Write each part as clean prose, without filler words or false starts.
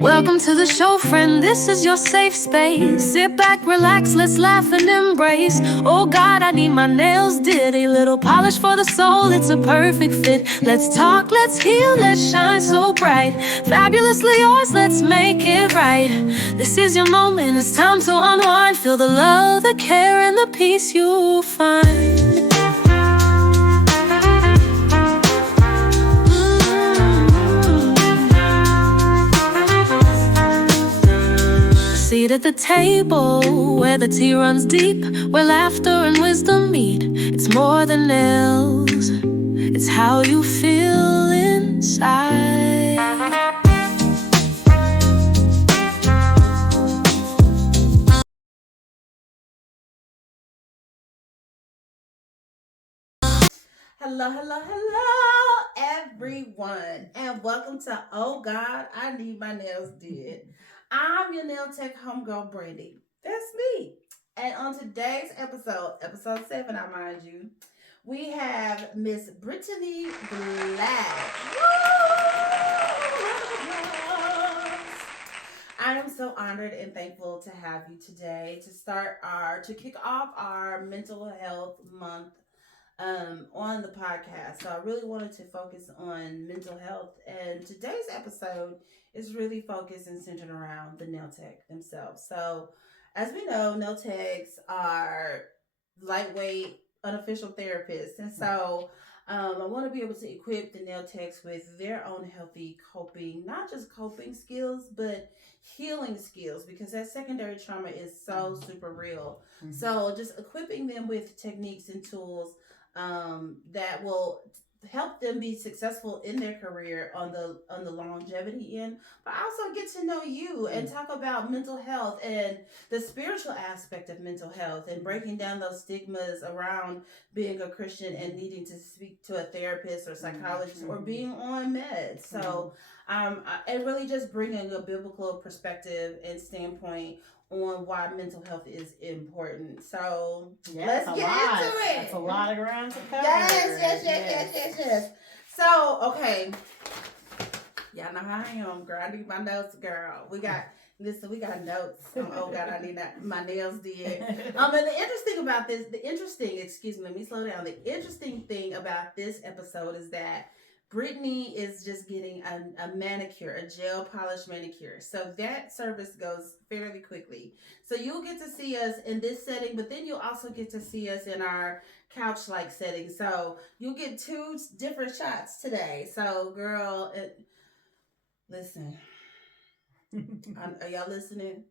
Welcome to the show, friend. This is your safe space. Sit back, relax, let's laugh and embrace. Oh God, I need my nails did. A little polish for the soul, it's a perfect fit. Let's talk, let's heal, let's shine so bright. Fabulously yours, let's make it right. This is your moment, it's time to unwind. Feel the love, the care, and the peace you'll find. Seat at the table, where the tea runs deep, where laughter and wisdom meet. It's more than nails, it's how you feel inside. Hello, everyone, and welcome to Oh God, I Need My Nails Did. I'm your nail tech homegirl, Brandy. That's me. And on today's episode 7, I mind you, we have Miss Brittany Black. I am so honored and thankful to have you today to kick off our mental health month on the podcast. So I really wanted to focus on mental health. And today's episode is really focused and centered around the nail tech themselves. So, as we know, nail techs are lightweight, unofficial therapists. And so, I want to be able to equip the nail techs with their own healthy coping, not just coping skills, but healing skills, because that secondary trauma is so super real. So, just equipping them with techniques and tools that will help them be successful in their career on the longevity end, but also get to know you and talk about mental health and the spiritual aspect of mental health and breaking down those stigmas around being a Christian and needing to speak to a therapist or psychologist or being on meds. So and really just bringing a biblical perspective and standpoint on why mental health is important. So let's get into it. That's a lot of ground to cover. Yes. So, okay. Y'all know how I am, girl. I need my notes, girl. We got notes. Oh God, I need my nails did. And let me slow down. The interesting thing about this episode is that Brittany is just getting a manicure, a gel polish manicure. So that service goes fairly quickly. So you'll get to see us in this setting, but then you'll also get to see us in our couch-like setting. So you'll get two different shots today. So, girl, listen. Are y'all listening?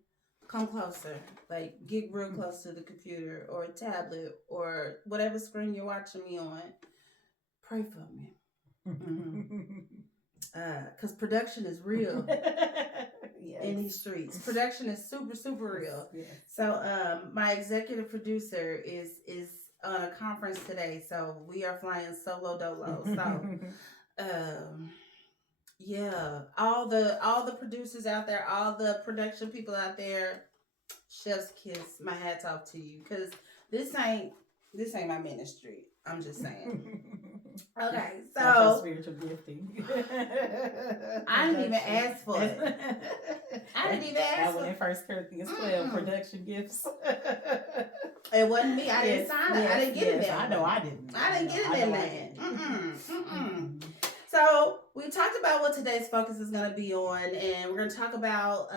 Come closer. Like, get real close to the computer or a tablet or whatever screen you're watching me on. Pray for me. Because production is real in these streets. Production is super, super real. Yes. So, my executive producer is on a conference today, so we are flying solo dolo. So, yeah, all the producers out there, all the production people out there, chef's kiss, my hat's off to you, because this ain't my ministry. I'm just saying. Okay, so spiritual gifting. I didn't even ask for it. I didn't even ask for it. That 1 Corinthians 12, production gifts. It wasn't me. I didn't sign it. I didn't get it in. I know I didn't. I didn't get it in there. So we talked about what today's focus is going to be on, and we're going to talk about,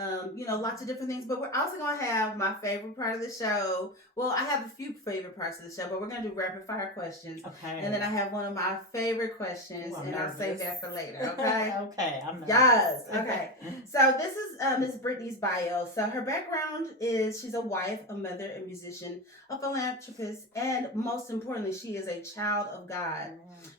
lots of different things, but we're also going to have my favorite part of the show. Well, I have a few favorite parts of the show, but we're going to do rapid fire questions. Okay. And then I have one of my favorite questions, and I'll save that for later, okay? Okay, I'm nervous. Yes, okay. So this is Miss Brittany's bio. So her background is she's a wife, a mother, a musician, a philanthropist, and most importantly, she is a child of God.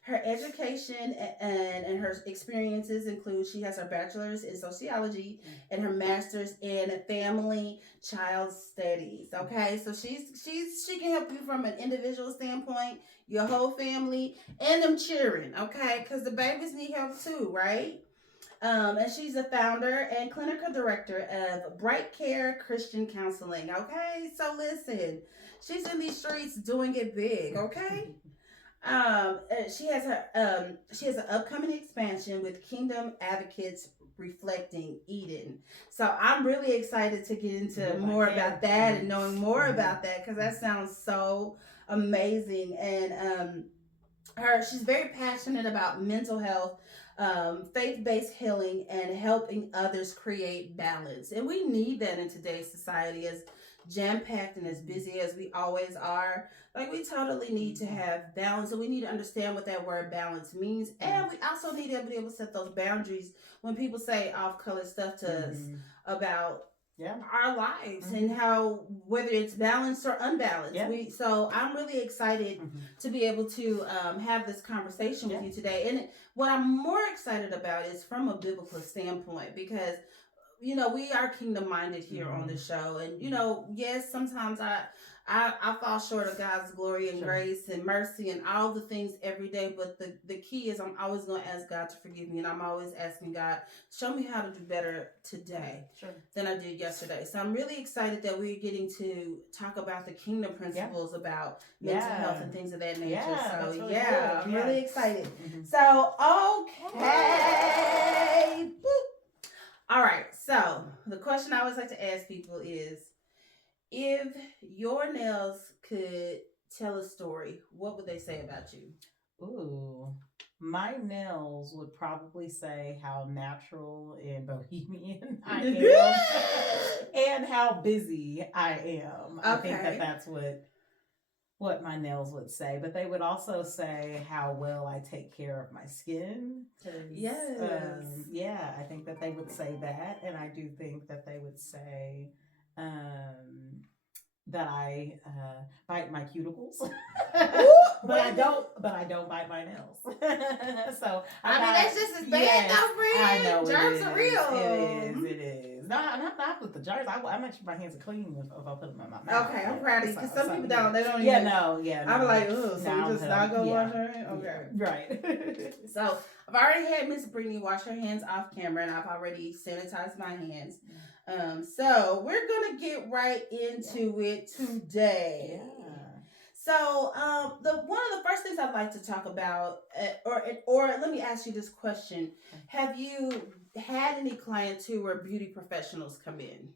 Her education and her experiences include she has her bachelor's in sociology and her master's in family child studies. Okay, so she can help you from an individual standpoint, your whole family, and them children. Okay, because the babies need help too, right? And she's a founder and clinical director of Bright Care Christian Counseling. Okay, so listen, she's in these streets doing it big. Okay. She has an upcoming expansion with Kingdom Advocates reflecting Eden. So I'm really excited to get into Good more idea. about that and knowing more Mhm. about that, because that sounds so amazing. And she's very passionate about mental health, faith-based healing, and helping others create balance. And we need that in today's society, as jam-packed and as busy as we always are. Like, we totally need to have balance, and we need to understand what that word balance means. And we also need to be able to set those boundaries when people say off-color stuff to us about our lives and how, whether it's balanced or unbalanced. So I'm really excited to be able to have this conversation with you today. And what I'm more excited about is from a biblical standpoint, because we are kingdom minded here on the show, and yes, sometimes I fall short of God's glory and grace and mercy and all the things every day. But the key is, I'm always going to ask God to forgive me, and I'm always asking God, show me how to do better today than I did yesterday. So I'm really excited that we're getting to talk about the kingdom principles about mental health and things of that nature. So really I'm really excited. So okay. Boop. All right. So the question I always like to ask people is, if your nails could tell a story, what would they say about you? Ooh, my nails would probably say how natural and bohemian I am, and how busy I am. I think that's what my nails would say, but they would also say how well I take care of my skin. I think that they would say that, and I do think that they would say that I bite my cuticles, but I don't bite my nails. So that's just as bad though, friend. I know germs are real. It is. No, not with the germs. I'm actually, my hands are clean if I put them in my mouth. Okay, I'm proud of you, because some people don't. They don't. I'm like, ugh. So you just not gonna wash her hands? Okay, right. So I've already had Miss Brittany wash her hands off camera, and I've already sanitized my hands. So we're gonna get right into it today. So the one of the first things I'd like to talk about, or let me ask you this question: have you had any clients who were beauty professionals come in?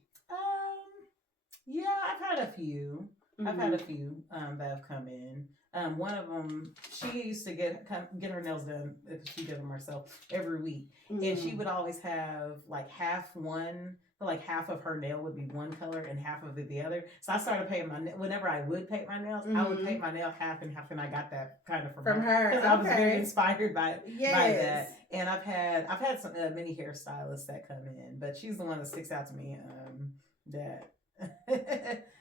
Yeah, I've had a few. I've had a few that have come in. One of them, she used to get her nails done, because she did them herself every week, and she would always have like half of her nail would be one color and half of it the other. So I started painting whenever I would paint my nails, I would paint my nail half and half, and I got that kind of from her, because I was very inspired by that. And I've had some many hairstylists that come in, but she's the one that sticks out to me. That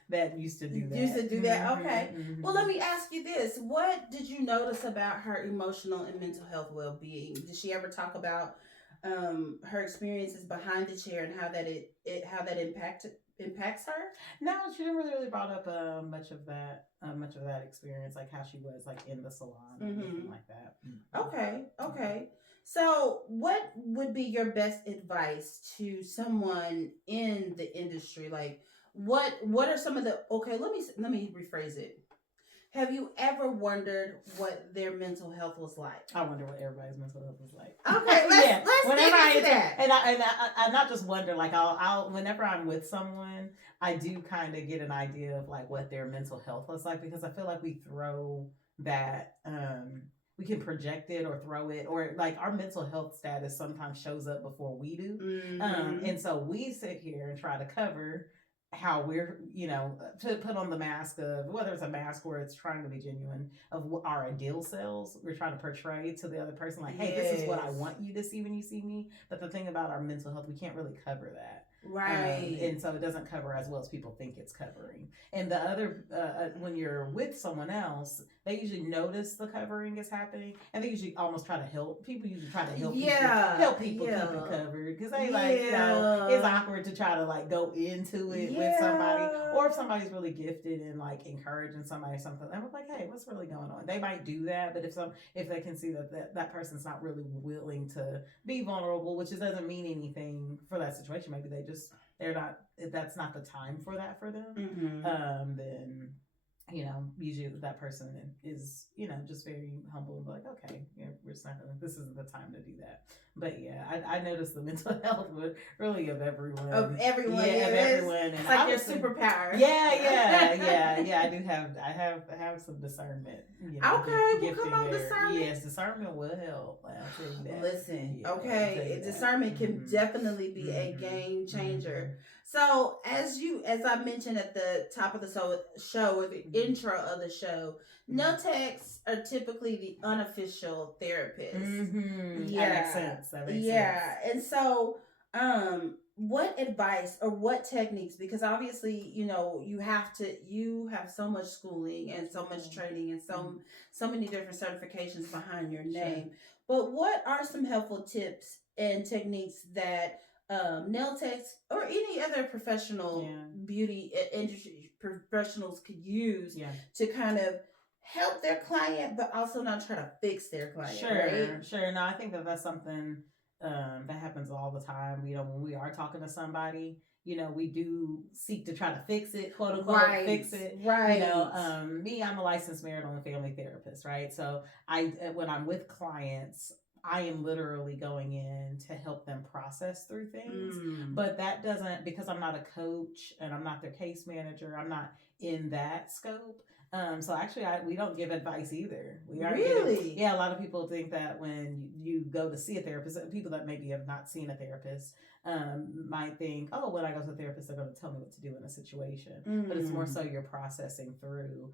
that used to do that. Okay. Well, let me ask you this: what did you notice about her emotional and mental health well-being? Did she ever talk about her experiences behind the chair and how that impacts her? No, she didn't really brought up much of that experience, like how she was like in the salon or anything like that. Okay. So what would be your best advice to someone in the industry? Like, what are some of the, let me rephrase it. Have you ever wondered what their mental health was like? I wonder what everybody's mental health was like. Okay, let's get into that. And I not just wonder, like I'll whenever I'm with someone, I do kind of get an idea of like what their mental health was like, because I feel like we throw that we can project it or throw it, or like our mental health status sometimes shows up before we do. And so we sit here and try to cover how we're, to put on the mask of, whether it's a mask or it's trying to be genuine, of what our ideal selves we're trying to portray to the other person, like, hey, this is what I want you to see when you see me. But the thing about our mental health, we can't really cover that. Right. And so it doesn't cover as well as people think it's covering. And the other, when you're with someone else, they usually notice the covering is happening, and they usually almost try to help. People usually try to help people keep it covered, because they it's awkward to try to like go into it with somebody, or if somebody's really gifted and like encouraging somebody or something, and we're like, hey, what's really going on? They might do that, but if they can see that person's not really willing to be vulnerable, which doesn't mean anything for that situation, maybe that's not the time for that for them, then usually that person is just very humble and like, okay, we're just not gonna, this isn't the time to do that. But yeah, I noticed the mental health really of everyone. Of everyone, yeah, of everyone. It's like your superpower. Yeah. I have some discernment. Okay, well, come on, there. discernment. Yes, discernment will help. I'll tell you that. Listen, Yeah, okay, discernment can definitely be a game changer. So, as I mentioned at the top of the show, or the intro of the show, nail techs are typically the unofficial therapists. Yeah, that makes sense. And so, what advice or what techniques? Because obviously, you have so much schooling and so much training and so many different certifications behind your name. But what are some helpful tips and techniques that nail techs or any other professional beauty industry professionals could use to kind of help their client, but also not try to fix their client? Sure. No, I think that's something that happens all the time. When we are talking to somebody, we do seek to try to fix it, quote unquote, fix it. Right. Me, I'm a licensed marital and family therapist, right? So when I'm with clients, I am literally going in to help them process through things. But that doesn't, because I'm not a coach and I'm not their case manager, I'm not in that scope. So actually, we don't give advice either. We are really, a lot of people think that when you go to see a therapist, people that maybe have not seen a therapist might think, oh, when I go to a therapist, they're going to tell me what to do in a situation. But it's more so you're processing through,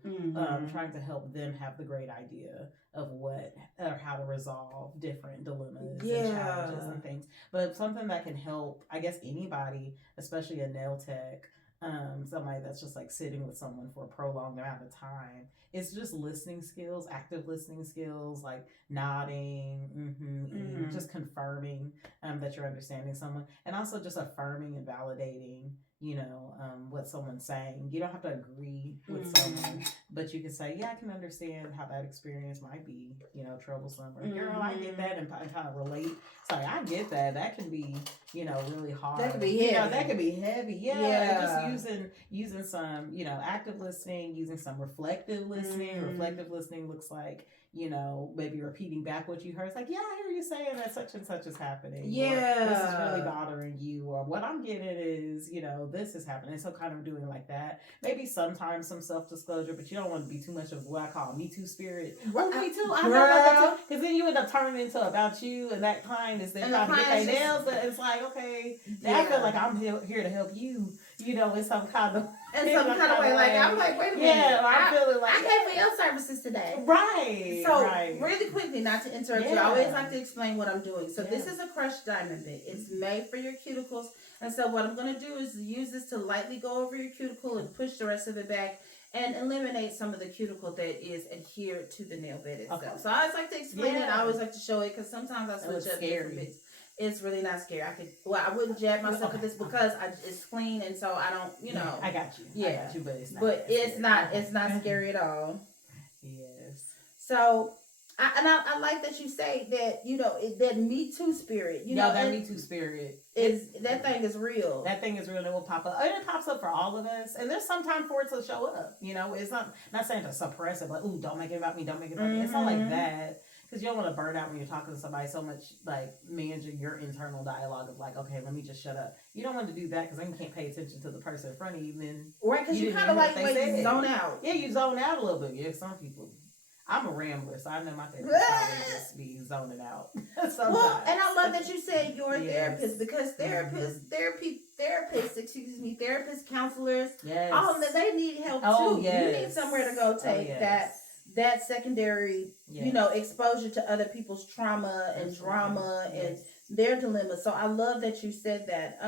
trying to help them have the great idea of what or how to resolve different dilemmas and challenges and things. But something that can help, I guess, anybody, especially a nail tech. Somebody that's just like sitting with someone for a prolonged amount of time. It's just listening skills, active listening skills, like nodding, just confirming that you're understanding someone, and also just affirming and validating, what someone's saying. You don't have to agree with someone, but you can say, yeah, I can understand how that experience might be, troublesome. Or, girl, I get that, and kind of relate. Sorry, I get that. That can be, really hard. That can be heavy. That can be heavy. Yeah. And just using some, active listening, using some reflective listening. Reflective listening looks like, maybe repeating back what you heard. It's like, yeah, I hear you saying that such and such is happening. Yeah. Or, this is really bothering you. Or what I'm getting is, this is happening. So kind of doing like that. Maybe sometimes some self-disclosure, but you don't want to be too much of what I call Me Too spirit. Oh, me too. I know that too. Because then you end up turning into about you, and that client is then trying to get their nails. It's like, okay, now I feel like I'm here to help you, in some kind of way. Like, I'm like, wait a minute. Yeah, I'm feeling like, I came for your services today. Right. So, really quickly, not to interrupt you, I always like to explain what I'm doing. So, this is a crushed diamond bit. It's made for your cuticles. And so, what I'm going to do is use this to lightly go over your cuticle and push the rest of it back and eliminate some of the cuticle that is adhered to the nail bed itself. Okay. So, I always like to explain it. I always like to show it because sometimes I switch up different bits. It's really not scary. I wouldn't jab myself with this because it's clean, and so I don't, I got you. Yeah. I got you, but it's not. But it's not scary at all. Yes. So, I like that you say that, that Me Too spirit. That Me Too spirit. That thing is real. That thing is real, and it will pop up. And it pops up for all of us. And there's some time for it to show up. It's not saying to suppress it, but, ooh, don't make it about me, don't make it about me. It's not like that. Because you don't want to burn out when you're talking to somebody so much, like, managing your internal dialogue of, like, okay, let me just shut up. You don't want to do that because then you can't pay attention to the person in front of you. Then right, because you kind of like zone out. Yeah, you zone out a little bit. Yeah, some people. I'm a rambler, so I know my therapist probably just be zoning out. Well, and I love that you said you're a therapist, because therapists, counselors, all of them, they need help too. You need somewhere to go take that secondary, exposure to other people's trauma and drama and their dilemmas. So I love that you said that.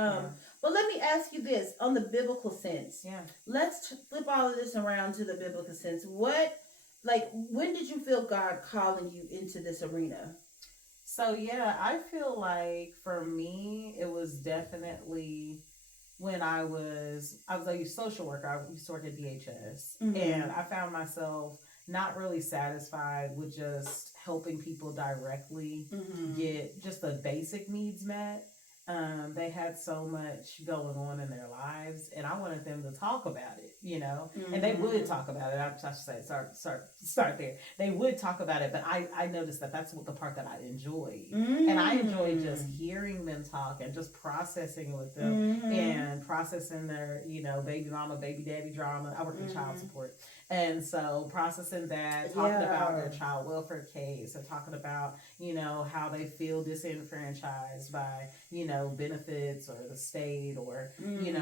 But let me ask you this on the biblical sense. Yeah. Let's flip all of this around to the biblical sense. When did you feel God calling you into this arena? So I feel like for me, it was definitely when I was a social worker. I used to work at DHS, and I found myself not really satisfied with just helping people directly get just the basic needs met. they had so much going on in their lives, and I wanted them to talk about it, and they would talk about it. I should say, start there. They would talk about it, but I noticed that that's what the part that I enjoyed, and I enjoyed just hearing them talk and just processing with them and processing their, baby mama, baby daddy drama. I work in child support, and so processing that, talking about their child welfare case, or talking about, how they feel disenfranchised by, benefits or the state or,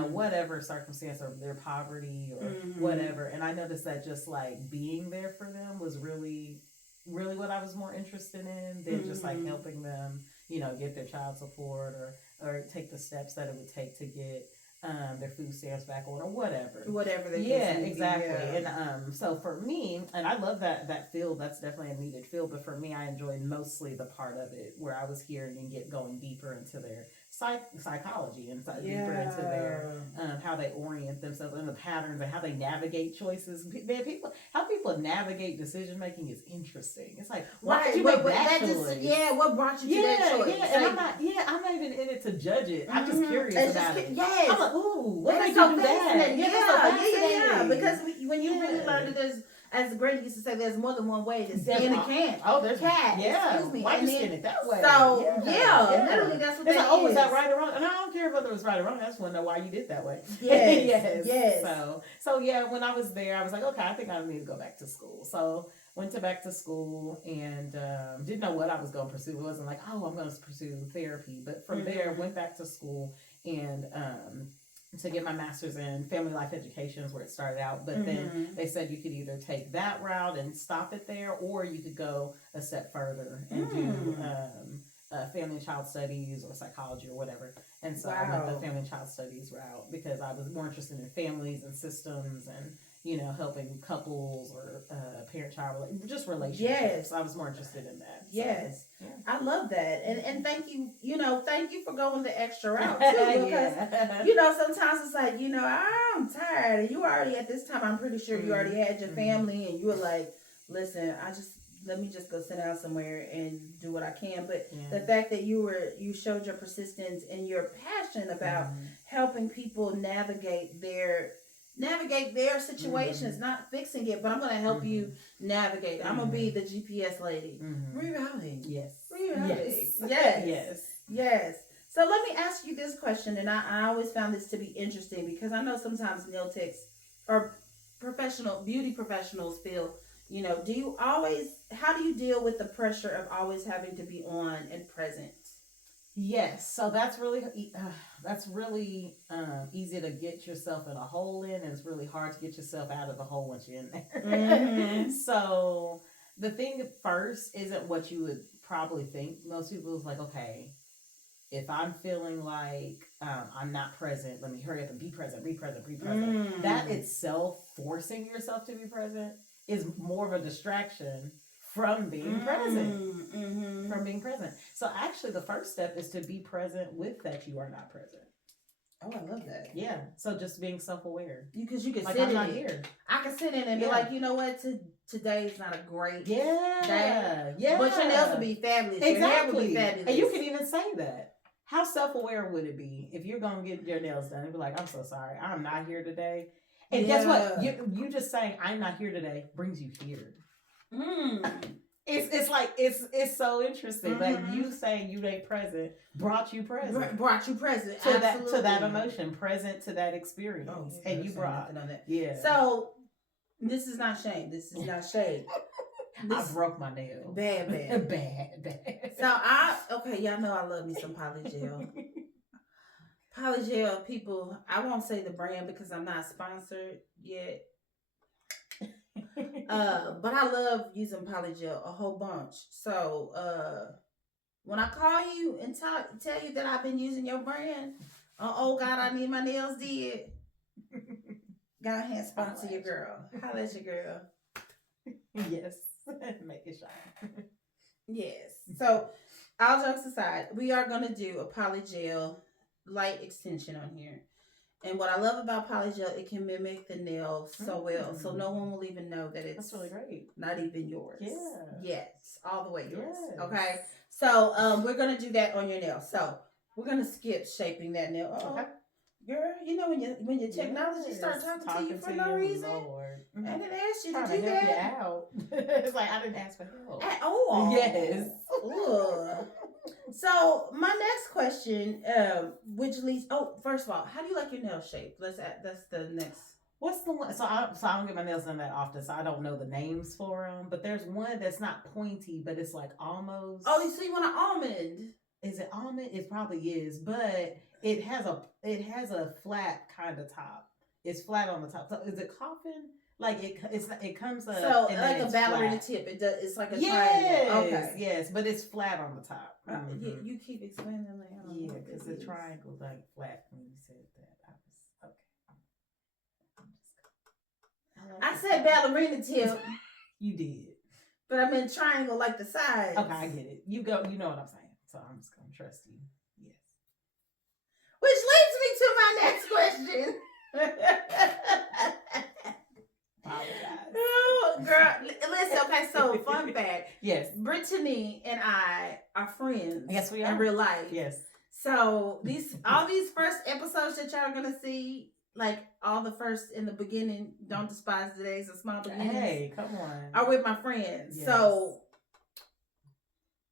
whatever circumstance, or their poverty or whatever. And I noticed that just like being there for them was really, really what I was more interested in than just like helping them, get their child support or take the steps that it would take to get their food stamps back on, or whatever they exactly. And so for me, and I love that field, that's definitely a needed field, but for me, I enjoyed mostly the part of it where I was hearing and going deeper into their psychology and deeper into their how they orient themselves and the patterns and how they navigate choices. Man, how people navigate decision making is interesting. It's like, why did you make that choice? What brought you to that choice? And I'm not even in it to judge it. I'm just curious about it. Yes. I'm like, ooh, what made you do that? Yeah. Because when you really learn that there's, as Grady used to say, there's more than one way to skin a cat. Oh, there's cat. Yeah. Excuse me. Why you skin it that way? So literally that's what that is. Oh, is that right or wrong? And I don't care whether it was right or wrong. I just want to know why you did that way. Yes. So yeah, when I was there, I was like, okay, I think I need to go back to school. So went back to school and didn't know what I was going to pursue. It wasn't like, oh, I'm going to pursue therapy. But from there, went back to school and to get my master's in family life education is where it started out. But then they said you could either take that route and stop it there, or you could go a step further and do family and child studies or psychology or whatever. And so I went the family and child studies route because I was more interested in families and systems and, helping couples or parent-child, just relationships. Yes. I was more interested in that. Yes. So, yeah. I love that. And thank you, thank you for going the extra route too. Because, sometimes it's like, I'm tired. And you already, at this time, I'm pretty sure you already had your family and you were like, listen, let me just go sit down somewhere and do what I can. But the fact that you showed your persistence and your passion about helping people navigate their situations, not fixing it, but I'm going to help you navigate. I'm going to be the GPS lady. Rerouting. Yes. Rerouting. Yes. So let me ask you this question, and I always found this to be interesting because I know sometimes nail techs or beauty professionals feel, how do you deal with the pressure of always having to be on and present? Yes, so that's really easy to get yourself in a hole in, and it's really hard to get yourself out of the hole once you're in there. So the thing first isn't what you would probably think. Most people is like, okay, if I'm feeling like I'm not present, let me hurry up and be present, be present. That itself, forcing yourself to be present, is more of a distraction from being present. From being present. So actually the first step is to be present with that you are not present. Oh, I love that. Yeah. So just being self-aware. Because you can like, sit I'm in not it. Here. I can sit in it and be like, you know what? Today is not a great day. Yeah. But your nails would be fabulous. Exactly. Your hair would be fabulous. And you can even say that. How self-aware would it be if you're going to get your nails done and be like, I'm so sorry. I'm not here today. And guess what? You just saying, I'm not here today brings you here. It's like it's so interesting that you saying you ain't present brought you present to that emotion, present to that experience, and you brought on that. So this is not shame. This is not shade. I broke my nail. Bad. So y'all know I love me some polygel. Polygel, people. I won't say the brand because I'm not sponsored yet. But I love using polygel a whole bunch. So when I call you and tell you that I've been using your brand, oh God, I need my nails did. Go ahead, sponsor your girl. Holla at your girl. Yes, make it shine. Yes. So all jokes aside, we are gonna do a polygel light extension on here. And what I love about polygel, it can mimic the nail so well. So no one will even know that it's That's really great. Not even yours. Yeah. Yes. All the way yours. Yes. Okay. So we're going to do that on your nail. So We're gonna skip shaping that nail. Okay. Girl, you know when your technology start talking to you for no reason, Lord. I didn't ask you Trying to do help that. you out. It's like I didn't ask for help At all. Yes. Ugh. So my next question, which leads. Oh, first of all, how do you like your nail shape? That's the next. What's the one? So I don't get my nails done that often, so I don't know the names for them. But there's one that's not pointy, but it's like almost. Oh, so you want an almond? Is it almond? It probably is, but it has a flat kind of top. It's flat on the top. So is it coffin? Like it comes up. So like a ballerina tip. It's like a triangle. Okay. Yes, but it's flat on the top. Mm-hmm. You keep explaining like because the triangle like flat when you said that. I said ballerina tip. You did. But I meant triangle like the sides. Okay, I get it. You go. You know what I'm saying. So I'm just gonna trust you. Yes. Which leads me to my next question. Apologize. Oh, girl. Listen, okay, so fun fact. Yes. Brittany and I are friends. Yes, we are. In real life. Yes. So all these first episodes that y'all are gonna see, like all the first in the beginning, don't despise the days of small beginnings. Hey, come on. Are with my friends. Yes. So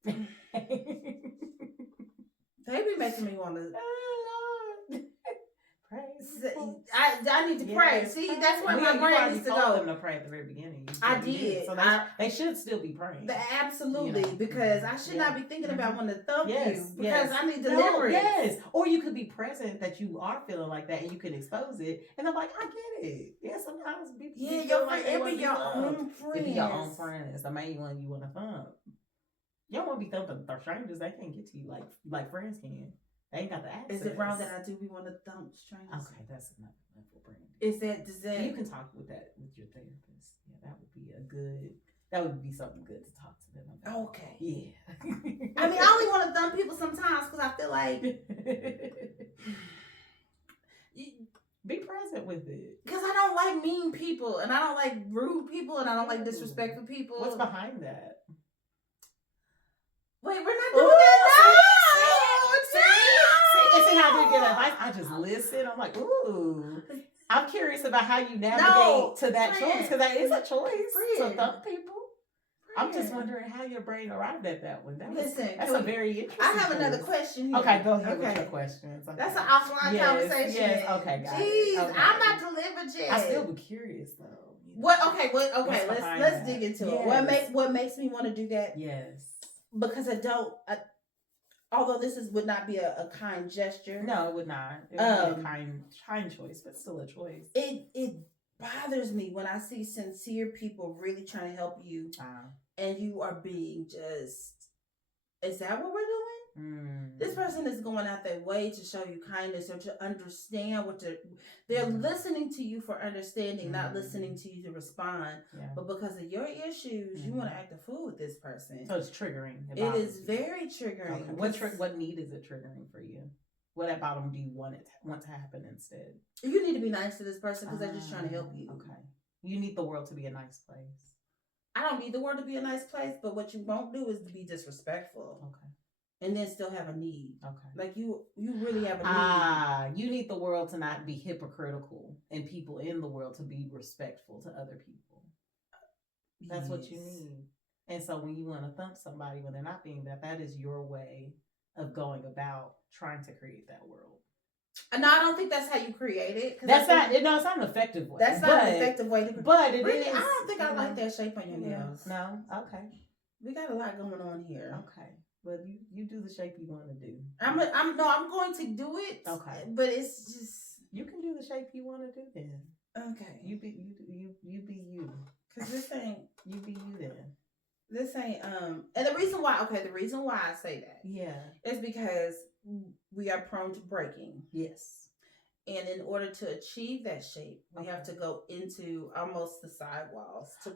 they be making me want to. Praise. I need to pray. See, that's where my brain needs to go. Them to pray at the very beginning. I did. So they should still be praying. Absolutely, because I should not be thinking about when to thump you because I need deliverance. Yes, or you could be present that you are feeling like that and you can expose it. And I'm like, I get it. Yeah, sometimes people. Yeah, your friend, it be your own friends. It be your own friends. The main one you want to thump. You don't want to be thumping strangers. They can't get to you like friends can. They ain't got the access. Is it wrong that I do be want to thump strangers? Okay, that's enough level, Brandy. Does that? You can talk with that with your therapist. Yeah, that would be something good to talk to them about. Okay. Yeah. I mean, I only want to thump people sometimes because I feel like be present with it. Because I don't like mean people, and I don't like rude people, and I don't like disrespectful people. What's behind that? Wait, we're not doing that. See how we get advice? I just listen. I'm like, ooh. I'm curious about how you navigate to that choice because that is a choice to thump people. I'm just wondering how your brain arrived at that one. That's a very interesting. I have another question here. Okay, go ahead with your questions. Okay. That's an offline conversation. Yes, okay, got Jeez, it. Okay. I'm not delivered yet. I still be curious though. What? Okay. Let's dig into it. What makes me want to do that? Yes. Because although this would not be a kind gesture. No, it would not. It would be a kind choice, but still a choice. It bothers me when I see sincere people really trying to help you, and you are being just. Is that what we're doing? This person is going out their way to show you kindness or to understand they're listening to you for understanding, not listening to you to respond. Yeah. But because of your issues, you want to act a fool with this person. So it's triggering. It is very triggering. Okay. What need is it triggering for you? What about them do you want to happen instead? You need to be nice to this person because they're just trying to help you. Okay. You need the world to be a nice place. I don't need the world to be a nice place, but what you won't do is to be disrespectful. Okay. And then still have a need. Okay. Like you really have a need. You need the world to not be hypocritical and people in the world to be respectful to other people. That's what you need. And so when you want to thump somebody when they're not being that is your way of going about trying to create that world. No, I don't think that's how you create it. It's not an effective way. That's not an effective way to. But it is. I don't think I like that shape on your nails. No. Okay. We got a lot going on here. Okay. But you do the shape you want to do. I'm going to do it. Okay. But it's just you can do the shape you want to do then. Okay. You be you. Cause this ain't you be you then. This ain't and the reason why I say that is because we are prone to breaking. Yes. And in order to achieve that shape, we have to go into almost the sidewalls to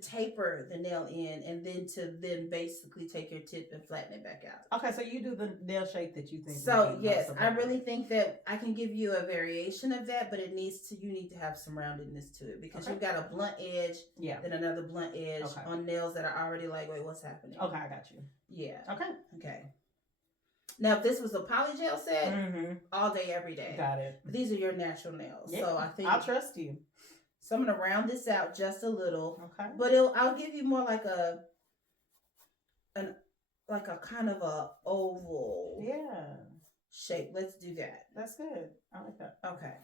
taper the nail in, and then basically take your tip and flatten it back out. Okay, so you do the nail shape that you think. So yes, I really think that I can give you a variation of that, but you need to have some roundedness to it because you've got a blunt edge, then another blunt edge on nails that are already like, wait, what's happening? Okay, I got you. Yeah. Okay. Now, if this was a polygel set, Mm-hmm. all day, every day. Got it. But these are your natural nails, Yeah. so I think I'll trust you. So I'm gonna round this out just a little, Okay. but I'll give you more like a kind of a oval Yeah. shape. Let's do that. That's good. I like that. Okay.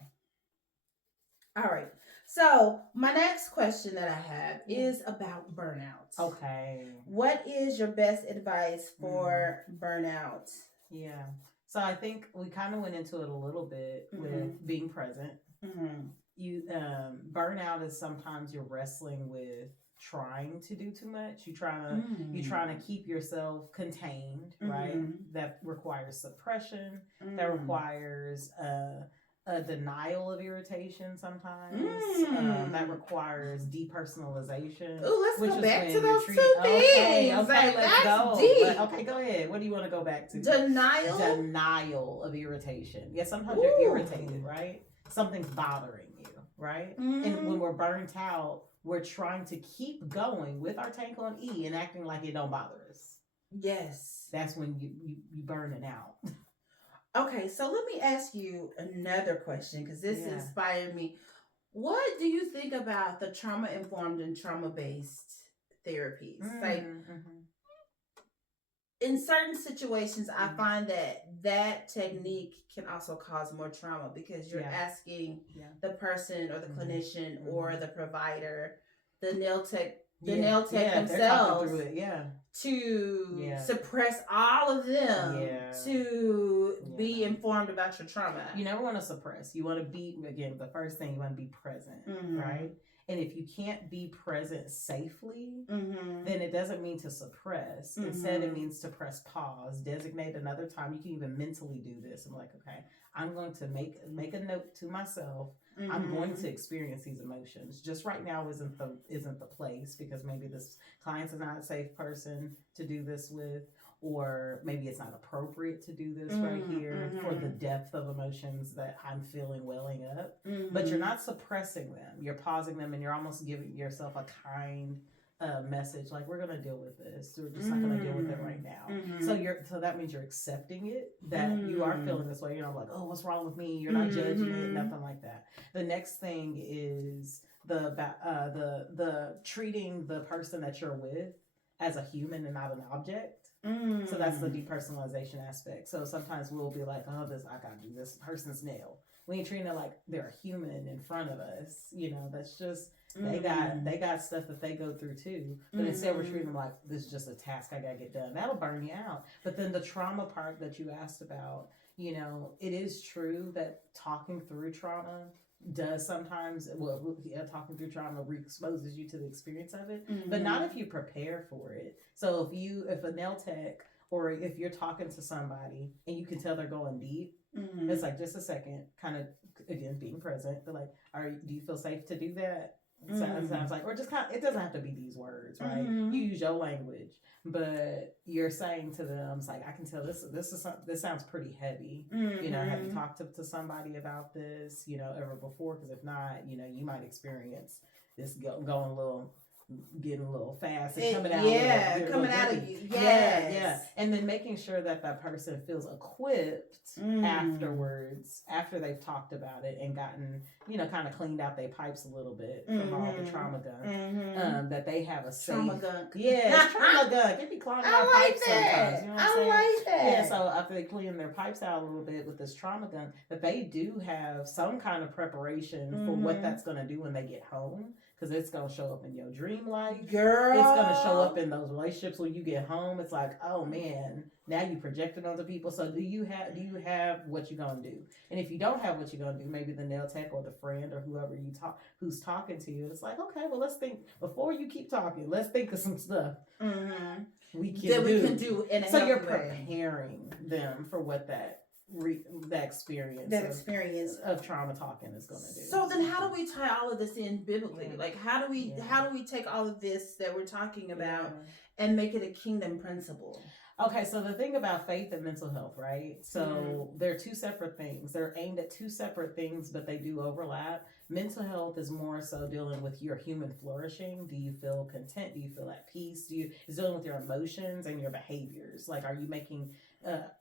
All right. So my next question that I have is about burnout. Okay. What is your best advice for burnout? Yeah. So I think we kind of went into it a little bit with being present. Mm-hmm. You burnout is sometimes you're wrestling with trying to do too much. You're trying to keep yourself contained, right? That requires suppression. That requires a denial of irritation sometimes. That requires depersonalization. Ooh, let's go back to those two Okay, things. like, that's let's go. deep. Okay, go ahead. What do you want to go back to? Denial of irritation. Yeah, sometimes you're irritated, right? Something's bothering you, right? And when we're burnt out, we're trying to keep going with our tank on E and acting like it don't bother us. Yes. That's when you burn it out. Okay, so let me ask you another question because this inspired me. What do you think about the trauma-informed and trauma-based therapies? Like, in certain situations, I find that technique can also cause more trauma because you're asking the person or the clinician or the provider, the nail tech themselves to suppress all of them to be informed about your trauma. You never want to suppress. You want to be, again, the first thing, you want to be present, right? And if you can't be present safely, then it doesn't mean to suppress. Instead, it means to press pause, designate another time. You can even mentally do this. I'm like, okay, I'm going to make a note to myself. I'm going to experience these emotions. Just right now isn't the place because maybe this client's not a safe person to do this with, or maybe it's not appropriate to do this right here for the depth of emotions that I'm feeling welling up. But you're not suppressing them. You're pausing them and you're almost giving yourself a kind message like, we're going to deal with this. We're just not going to deal with it right now. So that means you're accepting it, that you are feeling this way. You're not like, oh, what's wrong with me? You're not judging it, nothing like that. The next thing is the treating the person that you're with as a human and not an object. So that's the depersonalization aspect. So sometimes we'll be like, oh, I gotta do this person's nail. We ain't treating it like they're a human in front of us. You know, that's just they got stuff that they go through too. But instead we're treating them like this is just a task I gotta get done. That'll burn you out. But then the trauma part that you asked about, you know, it is true that talking through trauma does sometimes talking through trauma re-exposes you to the experience of it, but not if you prepare for it. So if a nail tech or if you're talking to somebody and you can tell they're going deep, it's like, just a second, kind of again being present, but like, do you feel safe to do that? Sounds like, or just kind of, it doesn't have to be these words, right? You use your language, but you're saying to them, it's like, I can tell this sounds pretty heavy. You know, have you talked to somebody about this, you know, ever before? Because if not, you know, you might experience this getting a little fast and coming out of you. Yeah. And then making sure that person feels equipped afterwards, after they've talked about it and gotten, you know, kind of cleaned out their pipes a little bit from all the trauma gunk, that they have a safe trauma gunk. Yeah, trauma gunk. It be clogging our pipes sometimes. You know what I'm saying? like that. Yeah, so after they clean their pipes out a little bit with this trauma gunk, that they do have some kind of preparation for what that's going to do when they get home. Because it's going to show up in your dream life. Girl. It's going to show up in those relationships when you get home. It's like, oh man, now you projected onto people. So do you have what you're going to do? And if you don't have what you're going to do, maybe the nail tech or the friend or whoever who's talking to you, it's like, okay, well, let's think, before you keep talking, let's think of some stuff we can do in a so you're preparing them for what that experience of trauma talking is going to do. So then how do we tie all of this in biblically? Like how do we take all of this that we're talking about and make it a kingdom principle? Okay, so the thing about faith and mental health, right? So they're two separate things. They're aimed at two separate things, but they do overlap. Mental health is more so dealing with your human flourishing. Do you feel content? Do you feel at peace? It's dealing with your emotions and your behaviors. Like, are you making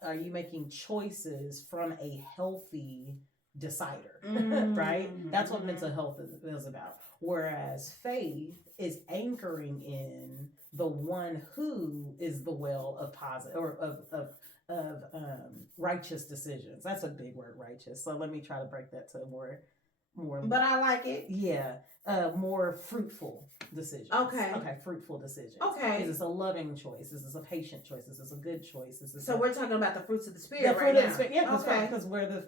are you making choices from a healthy decider, Mm-hmm. right? That's what mental health is about. Whereas faith is anchoring in the one who is the well of positive or of righteous decisions. That's a big word, righteous. So let me try to break that to more. But I like it. Yeah, more fruitful decisions. Okay, fruitful decisions. Okay, Is this a loving choice? Is this a patient choice? Is this a good choice? Is this so we're talking about the fruits of the spirit, the right fruit now. of the spirit? Yeah, Okay. because we're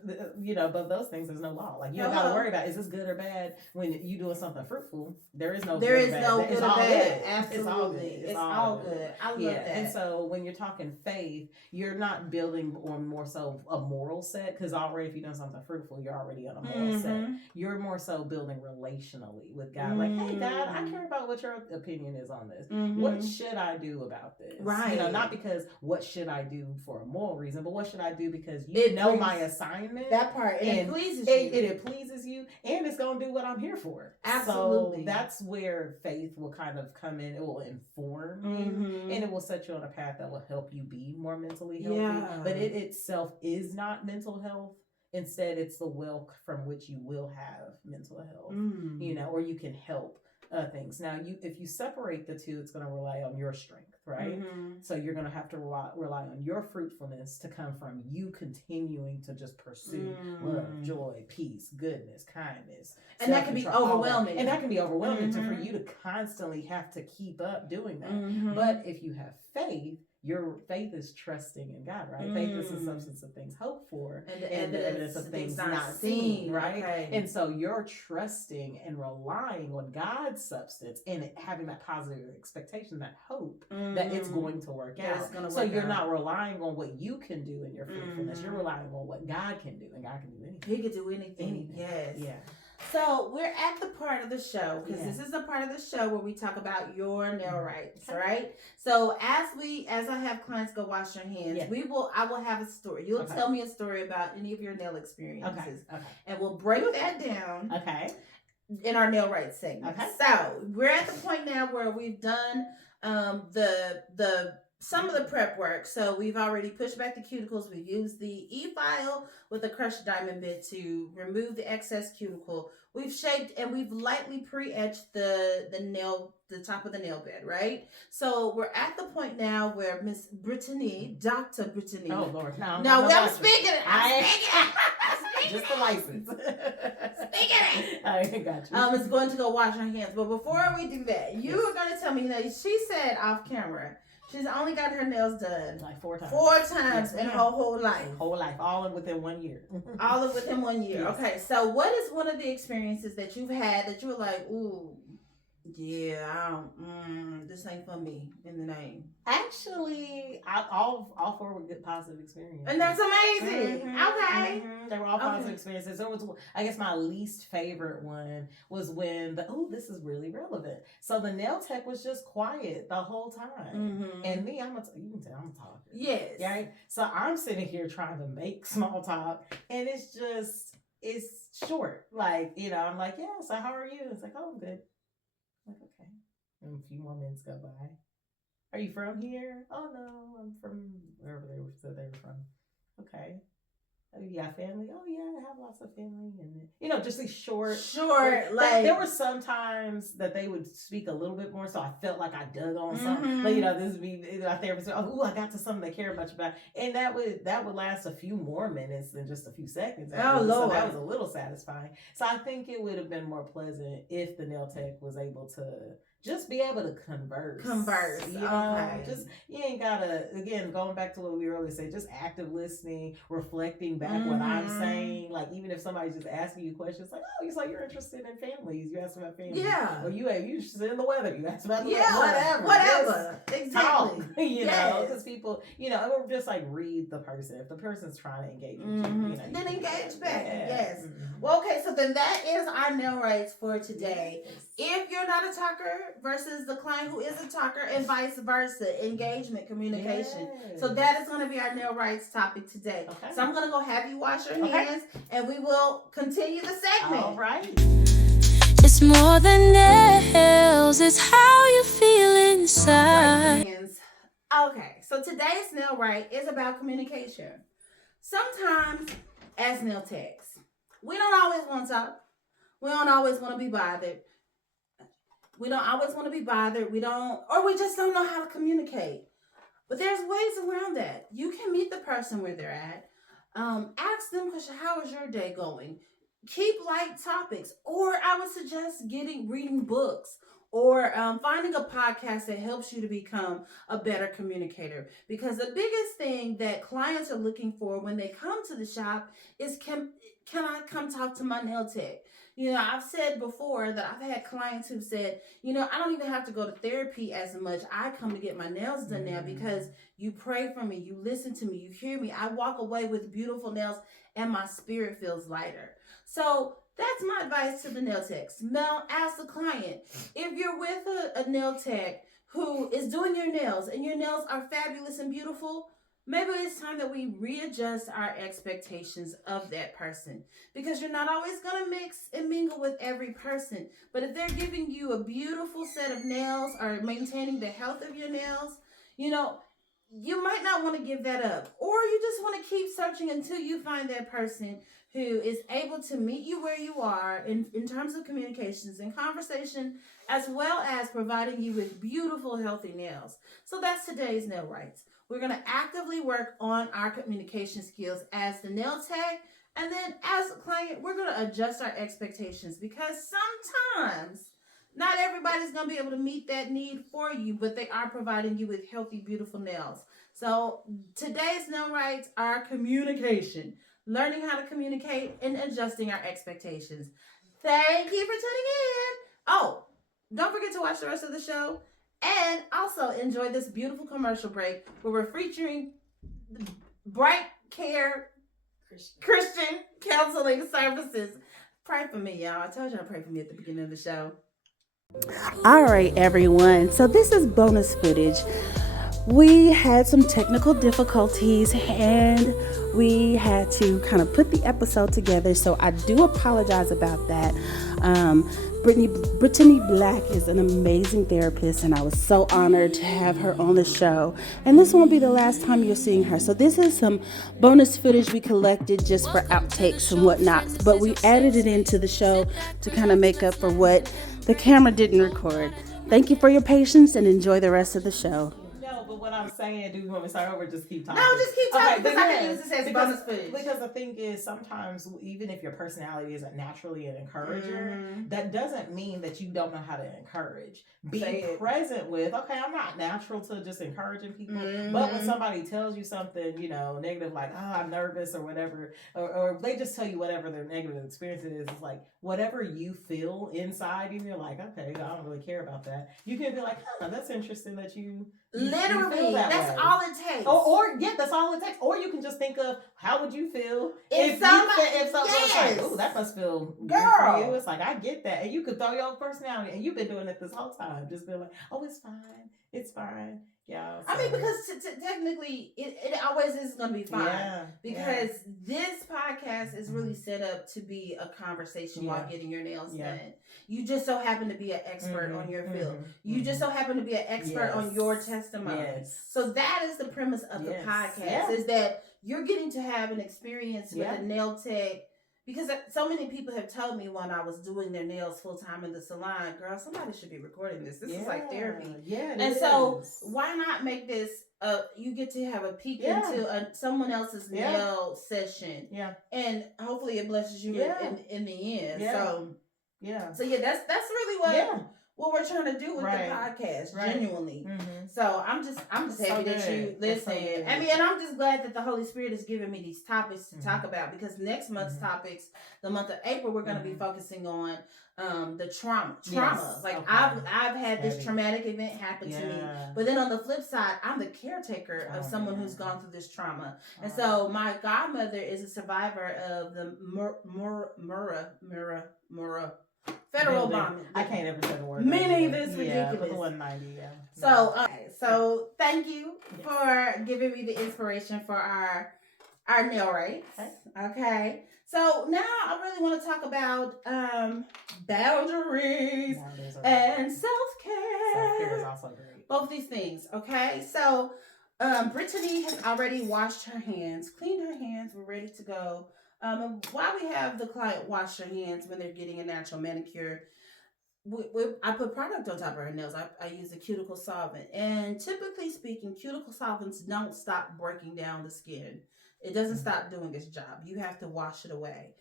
above those things. There's no law. Like you don't got to worry about is this good or bad when you doing something fruitful. There is no good or bad. It's all bad. good. Absolutely, it's all good. I love that. And so when you're talking faith, you're not building on more so a moral set because already if you're doing something fruitful, you're already on a moral set. You're more so building relationally with God. Like, hey God, I care about what your opinion is on this. What should I do about this? Right. Not because what should I do for a moral reason, but what should I do because you know my assignment. That part. And it pleases you. It pleases you and it's gonna do what I'm here for. Absolutely. So that's where faith will kind of come in. It will inform you and it will set you on a path that will help you be more mentally healthy. Yeah. But it itself is not mental health. Instead, it's the well from which you will have mental health, or you can help things. Now, if you separate the two, it's going to rely on your strength, right? So you're going to have to rely on your fruitfulness to come from you continuing to just pursue love, joy, peace, goodness, kindness. And that can be overwhelming. And that can be overwhelming for you to constantly have to keep up doing that. But if you have faith, your faith is trusting in God, right? Faith is the substance of things hoped for and the evidence of things not seen, right? Okay. And so you're trusting and relying on God's substance and having that positive expectation, that hope that it's going to work out. So you're not relying on what you can do in your fruitfulness. You're relying on what God can do, and God can do anything. He can do anything. Yes. Yeah. So we're at the part of the show because this is the part of the show where we talk about your nail rights, right? So as I have clients go wash their hands, I will have a story. You'll tell me a story about any of your nail experiences, and we'll break that down. In our nail rights segment. So we're at the point now where we've done some of the prep work. So we've already pushed back the cuticles. We've used the e-file with a crushed diamond bit to remove the excess cuticle. We've shaped and we've lightly pre-etched the top of the nail bed, right? So we're at the point now where Miss Brittany, Dr. Brittany. Oh Lord, no, I'm speaking it. Just the license. Speaking it. I got you. Is going to go wash her hands. But before we do that, you are going to tell me that she said off camera she's only got her nails done like 4 times. 4 times in her whole life. All within 1 year. All within 1 year. Yes. Okay, so what is one of the experiences that you've had that you were like, ooh, yeah, this ain't for me in the name? Actually, all 4 were good positive experiences. And that's amazing. Okay. They were all positive experiences. There was, I guess my least favorite one was when this is really relevant. So the nail tech was just quiet the whole time. And me, you can tell I'm a talker. Yes. Right? So I'm sitting here trying to make small talk and it's short. Like, I'm like, yeah, so how are you? It's like, oh, I'm good. I'm like, okay. And a few more minutes go by. Are you from here? Oh no, I'm from wherever they said they were from. Okay. Oh, you got family? Oh yeah, I have lots of family, and just these short. Like there were some times that they would speak a little bit more, so I felt like I dug on something. But this would be my therapist. Oh, I got to something they care much about, and that would last a few more minutes than just a few seconds. Oh Lord, so that was a little satisfying. So I think it would have been more pleasant if the nail tech was able to just be able to converse. Just you ain't gotta, again, going back to what we earlier said, just active listening, reflecting back what I'm saying. Like even if somebody's just asking you questions, like, oh, you're interested in families. You ask about families. Yeah. Or you interested in the weather. You ask about the weather. Whatever. Exactly. Talk, because people, or just like read the person. If the person's trying to engage with you, then engage back. Yes. Well, okay, so then that is our nail rights for today. Yes. If you're not a talker versus the client who is a talker and vice versa, engagement, communication. Yes. So that is going to be our nail rights topic today. Okay. So I'm going to go have you wash your hands and we will continue the segment. All right. It's more than nails, it's how you feel inside. Hands. Okay, so today's nail right is about communication. Sometimes, as nail techs, we don't always want to talk. We don't always want to be bothered. We don't always want to be bothered. Or we just don't know how to communicate. But there's ways around that. You can meet the person where they're at. Ask them, how is your day going? Keep light topics. Or I would suggest reading books or finding a podcast that helps you to become a better communicator. Because the biggest thing that clients are looking for when they come to the shop is can I come talk to my nail tech? I've said before that I've had clients who've said, I don't even have to go to therapy as much. I come to get my nails done now because you pray for me, you listen to me, you hear me. I walk away with beautiful nails and my spirit feels lighter. So that's my advice to the nail techs. Now, ask the client, if you're with a nail tech who is doing your nails and your nails are fabulous and beautiful, maybe it's time that we readjust our expectations of that person, because you're not always going to mix and mingle with every person. But if they're giving you a beautiful set of nails or maintaining the health of your nails, you might not want to give that up, or you just want to keep searching until you find that person who is able to meet you where you are in terms of communications and conversation, as well as providing you with beautiful, healthy nails. So that's today's Nail Rights. We're going to actively work on our communication skills as the nail tech, and then as a client, we're going to adjust our expectations, because sometimes not everybody's going to be able to meet that need for you, but they are providing you with healthy, beautiful nails. So today's Nail Rights are communication, learning how to communicate and adjusting our expectations. Thank you for tuning in. Oh, don't forget to watch the rest of the show. And also enjoy this beautiful commercial break where we're featuring Bright Care Christian Counseling Services. Pray for me, y'all. I told y'all to pray for me at the beginning of the show. All right, everyone. So this is bonus footage. We had some technical difficulties and we had to kind of put the episode together. So I do apologize about that. Brittany Black is an amazing therapist, and I was so honored to have her on the show. And this won't be the last time you're seeing her. So this is some bonus footage we collected just for outtakes and whatnot. But we added it into the show to kind of make up for what the camera didn't record. Thank you for your patience and enjoy the rest of the show. No, but what I'm saying, do you want me to start over? Just keep talking. No, just keep talking, Okay, because I can use this as bonus footage. Because the thing is, sometimes even if your personality isn't naturally an encourager, that doesn't mean that you don't know how to encourage. Being present with, okay, I'm not natural to just encouraging people, but when somebody tells you something, negative, like, oh, I'm nervous or whatever, or they just tell you whatever their negative experience is, it's like, whatever you feel inside, and you're like, okay, I don't really care about that. You can be like, oh, that's interesting that you literally, that's all it takes. That's all it takes. Or you can just think of, how would you feel if someone was like, oh, that must feel good for you. It's like, I get that. And you could throw your personality, and you've been doing it this whole time. Just being like, oh, it's fine. It's fine. Yeah. So. I mean, because technically, it always is going to be fine. Yeah, because this podcast is really set up to be a conversation while getting your nails done. You just so happen to be an expert on your field. You just so happen to be an expert on your testimony. So that is the premise of the podcast, is that you're getting to have an experience with a nail tech. Because so many people have told me when I was doing their nails full time in the salon, girl, somebody should be recording this. This is like therapy. Yeah, and so why not make this? You get to have a peek into someone else's nail session. Yeah, and hopefully it blesses you in the end. Yeah. So that's really what we're trying to do with the podcast, genuinely. So I'm just happy that you listen. I mean, and I'm just glad that the Holy Spirit has given me these topics to talk about, because next month's topics, the month of April, we're going to be focusing on the trauma. Like I've had this traumatic event happen to me, but then on the flip side, I'm the caretaker of someone who's gone through this trauma. And so my godmother is a survivor of the Murrah federal bombing. I can't ever say the word. Me neither. It's ridiculous. 190. So thank you for giving me the inspiration for our nail rights. Okay. So now I really want to talk about boundaries and self-care. Self-care is also great. Both these things, okay? So, Brittany has already washed her hands, cleaned her hands. We're ready to go. And while we have the client wash their hands when they're getting a natural manicure, I put product on top of her nails. I use a cuticle solvent. And typically speaking, cuticle solvents don't stop breaking down the skin. It doesn't stop doing its job. You have to wash it away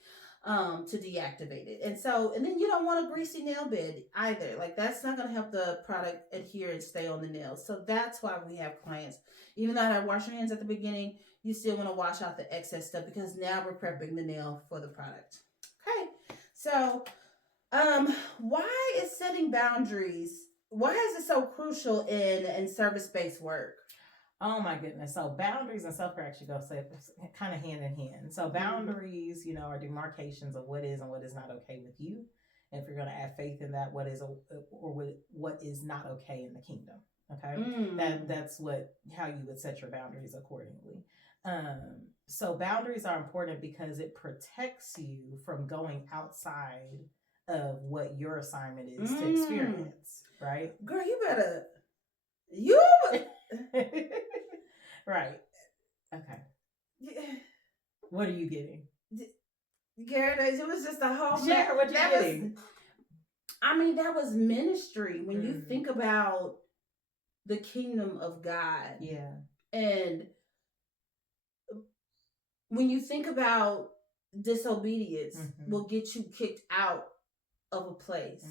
to deactivate it. And then you don't want a greasy nail bed either. Like, that's not going to help the product adhere and stay on the nails. So that's why we have clients, even though I wash your hands at the beginning, you still want to wash out the excess stuff, because now we're prepping the nail for the product. Okay. So, why is setting boundaries, why is it so crucial in service-based work? Oh my goodness. So boundaries and self-care actually go kind of hand in hand. So boundaries, are demarcations of what is and what is not okay with you. And if you're going to add faith in that, what is what is not okay in the kingdom. Okay. That's how you would set your boundaries accordingly. So boundaries are important because it protects you from going outside of what your assignment is to experience, right? Girl, Right. Okay. What are you getting? Girl, it was just a whole... Share what you're getting. That was ministry when you think about the kingdom of God. Yeah. And when you think about disobedience will get you kicked out of a place.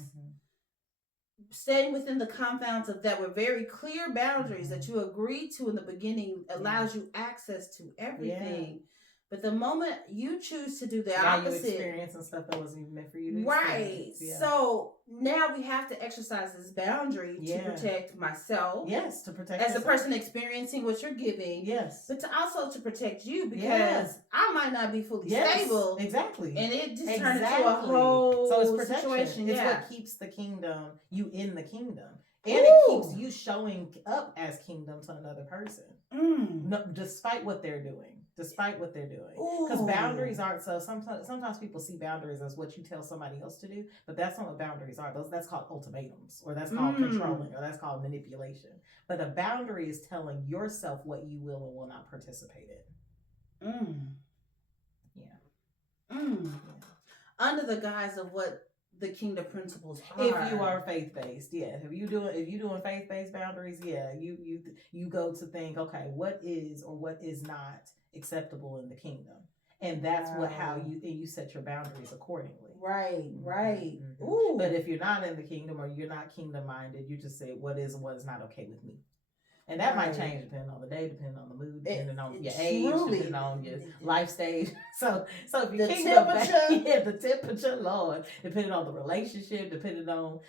Staying within the confines of that were very clear boundaries that you agreed to in the beginning allows you access to everything. Yeah. But the moment you choose to do the opposite, you experiencing stuff that wasn't even meant for you to experience. Right. Yeah. So now we have to exercise this boundary to protect myself. Yes, to protect as a person experiencing what you're giving. Yes. But to also to protect you, because I might not be fully stable. Exactly. And it just turns into a whole situation. It's what keeps you in the kingdom. And it keeps you showing up as kingdom to another person. No, despite what they're doing. Because boundaries aren't, so sometimes people see boundaries as what you tell somebody else to do, but that's not what boundaries are. That's called ultimatums, or that's called controlling, or that's called manipulation. But a boundary is telling yourself what you will and will not participate in. Yeah. Under the guise of what the kingdom principles are. If you are faith-based, if you're doing faith-based boundaries, you go to think, okay, what is or what is not acceptable in the kingdom, and that's how you set your boundaries accordingly. Right. Ooh. But if you're not in the kingdom, or you're not kingdom-minded, you just say what is and what is not okay with me. And that might change depending on the day, depending on the mood, depending on your age, depending on your life stage. So if you're the temperature, Lord, depending on the relationship, depending on,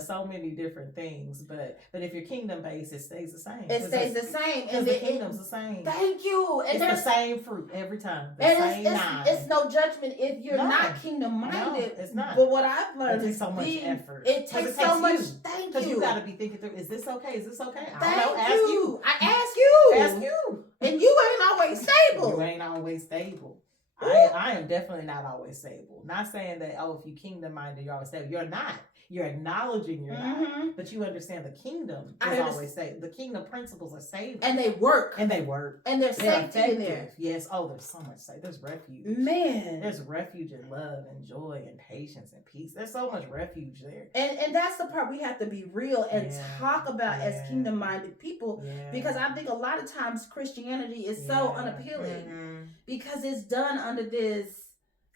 so many different things. But if you're kingdom based, it stays the same. It stays the same. And the kingdom's the same. Thank you. And it's the same fruit every time. It's no judgment if you're not kingdom minded. No, it's not. But what I've learned is so much effort. It takes so much. Thank you. Because you got to be thinking through, is this okay? Is this okay? Thank you. I ask you. And you ain't always stable. You ain't always stable. I am definitely not always stable. Not saying that, if you kingdom minded, you're always stable. You're not. You're acknowledging you're not. But you understand the kingdom is always stable. The kingdom principles are stable. And they work. And there's safety in there. Yes. Oh, there's so much safety. There's refuge. Man. There's refuge in love and joy and patience and peace. There's so much refuge there. And that's the part we have to be real and talk about as kingdom minded people. Because I think a lot of times Christianity is so unappealing. Because it's done under this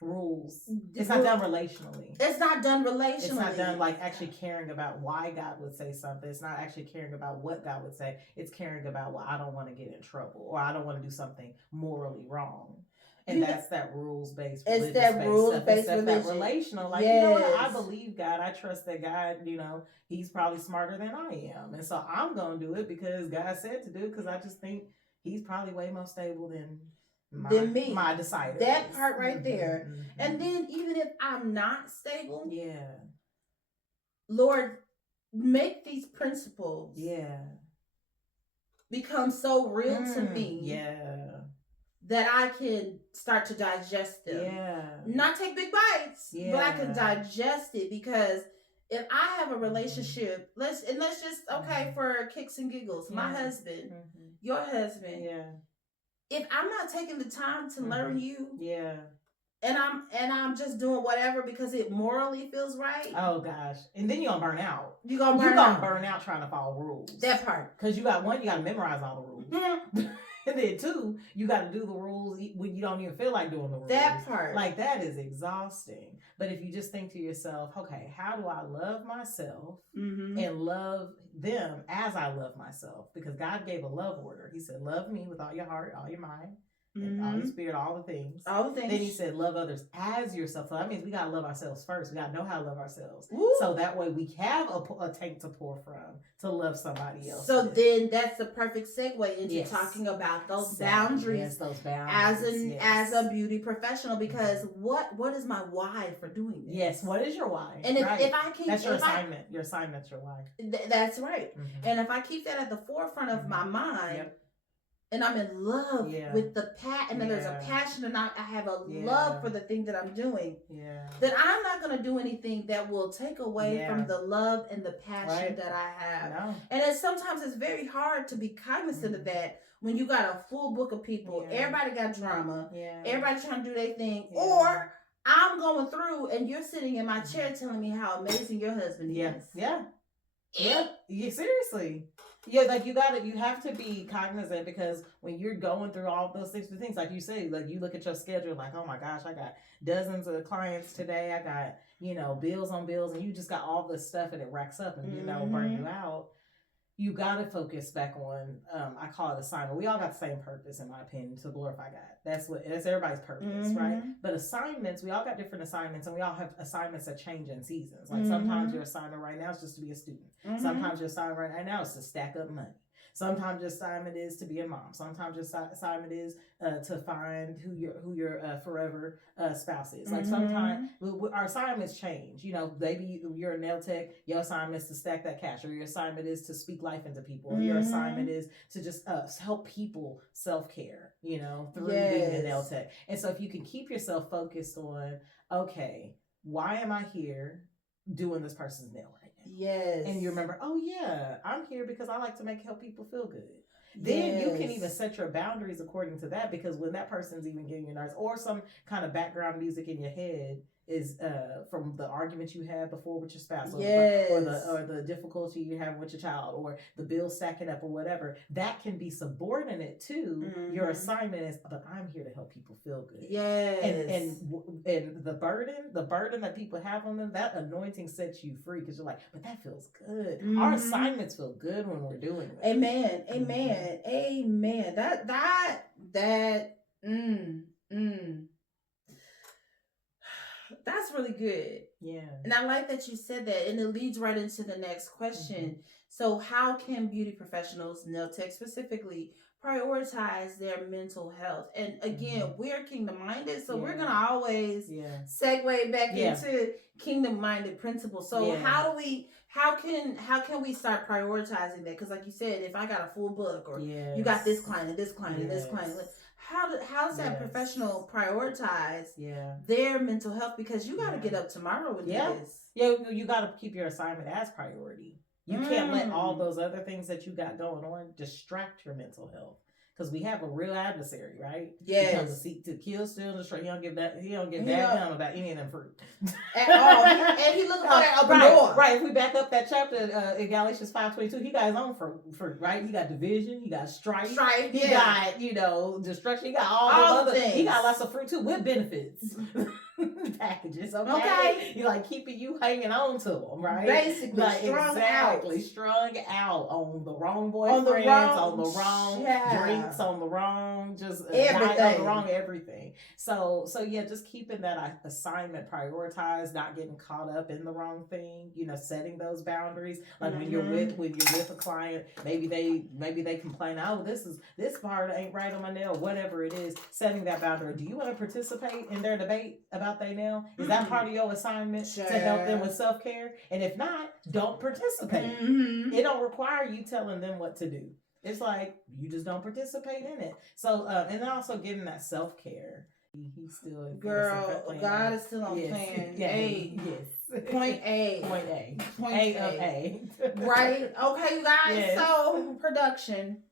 rules. It's not done relationally. It's not done like actually caring about why God would say something. It's not actually caring about what God would say. It's caring about, I don't want to get in trouble, or I don't want to do something morally wrong. And that's that rules-based religious. It's that rules-based religion. That relational. Like, you know what? I believe God. I trust that God, he's probably smarter than I am. And so I'm going to do it because God said to do it, because I just think he's probably way more stable than me. My decider. That part right there. And then even if I'm not stable, Lord, make these principles become so real to me that I can start to digest them. Not take big bites, but I can digest it, because if I have a relationship, let's just for kicks and giggles, my husband, your husband, if I'm not taking the time to learn you, and I'm just doing whatever because it morally feels right. Oh gosh, and then you're gonna burn out. You're gonna burn out trying to follow rules. That part, because you got to memorize all the rules. And then two, you got to do the rules when you don't even feel like doing the rules. That part. Like, that is exhausting. But if you just think to yourself, okay, how do I love myself and love them as I love myself? Because God gave a love order. He said, love me with all your heart, all your mind, and all your spirit, all the things. Then he said, love others as yourself. So that means we got to love ourselves first. We got to know how to love ourselves. Ooh. So that way we have a tank to pour from to love somebody else. So then that's the perfect segue into talking about those boundaries. Yes, those boundaries. As a beauty professional, because what is my why for doing this? Yes, what is your why? And if I keep that's your assignment. Your assignment's your why. That's right. And if I keep that at the forefront of my mind, and I'm in love with the and then there's a passion, and I have a love for the thing that I'm doing, then I'm not going to do anything that will take away from the love and the passion that I have. No. And sometimes it's very hard to be cognizant of that when you got a full book of people. Everybody got drama. Everybody trying to do their thing. Or I'm going through and you're sitting in my chair telling me how amazing your husband is. Yeah, seriously. Yeah, like you have to be cognizant, because when you're going through all those things, like you say, like you look at your schedule, like, oh my gosh, I got dozens of clients today. I got, bills on bills, and you just got all this stuff, and it racks up, and that will burn you out. You got to focus back on, I call it assignment. We all got the same purpose, in my opinion, to glorify God. That's everybody's purpose, right? But assignments, we all got different assignments, and we all have assignments that change in seasons. Like sometimes your assignment right now is just to be a student. Sometimes your assignment right now is to stack up money. Sometimes your assignment is to be a mom. Sometimes your assignment is to find who your forever spouse is. Like sometimes our assignments change. Maybe you're a nail tech. Your assignment is to stack that cash, or your assignment is to speak life into people, or your assignment is to just help people self-care. Through being a nail tech. And so if you can keep yourself focused on, okay, why am I here doing this person's nail right now? Yes. And you remember, oh yeah, I'm here because I like to help people feel good. Then you can even set your boundaries according to that, because when that person's even getting your nerves, or some kind of background music in your head is from the arguments you had before with your spouse, or the difficulty you have with your child, or the bills stacking up, or whatever, that can be subordinate to your assignment is, but I'm here to help people feel good. Yes. And the burden that people have on them, that anointing sets you free, because you're like, but that feels good. Our assignments feel good when we're doing them. Amen. Amen. That's really good. Yeah. And I like that you said that, and it leads right into the next question. So how can beauty professionals, nail tech specifically, prioritize their mental health? And again, we're kingdom minded, so we're gonna always segue back into kingdom minded principles. So how can we start prioritizing that? Because like you said, if I got a full book, or you got this client and this client and this client, how's that professional prioritize their mental health? Because you got to get up tomorrow with this. Yeah, you got to keep your assignment as priority. You can't let all those other things that you got going on distract your mental health. Because we have a real adversary, right? Yes. He comes to seek, to kill, steal, and destroy. He don't give damn about any of them fruit at all. And he looking for that open door. Right. If we back up that chapter in Galatians 5:22, he got his own fruit, right? He got division. He got strife. He got destruction. He got all those other things. He got lots of fruit too, with benefits. Packages, okay? You like keeping you hanging on to them, right? Basically, like, strung out on the wrong boyfriends, on the wrong drinks, on the wrong diet, on the wrong everything. So yeah, just keeping that assignment prioritized, not getting caught up in the wrong thing. Setting those boundaries. Like when you're with a client, maybe they complain, oh, this part ain't right on my nail, whatever it is. Setting that boundary. Do you want to participate in their debate about their nail? Is that part of your assignment to help them with self-care? And if not, don't participate. It don't require you telling them what to do. It's like you just don't participate in it. So and then also getting that self-care He's still in Girl, God is still on plan A. Yes. Point A. Point A. Point A of A. Right? Okay, you guys. Yes. So production.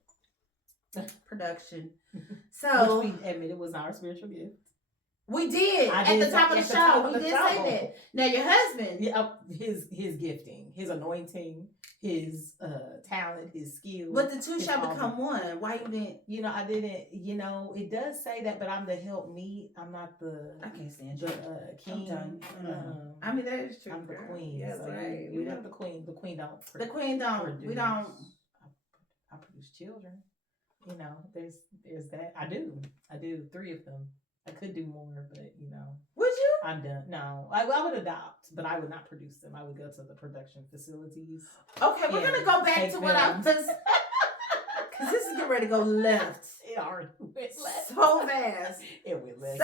So which we admitted was our spiritual gift. we did at the top of the show. We did say that. Now your husband, his gifting, his anointing, his talent, his skill. but the two shall become one. Why you didn't? I didn't. It does say that, but I'm the help me. I'm not the. I can't stand you. King. I mean that is true. I'm the queen. Yes, so right. You're not the queen. The queen don't. The queen don't. We don't. I produce children. There's that. I do 3 of them. I could do more, but Would you? I'm done. No, I would adopt, but I would not produce them. I would go to the production facilities. Okay, we're gonna go back to what I was, because this is getting ready to go left. It already went left so fast. It went left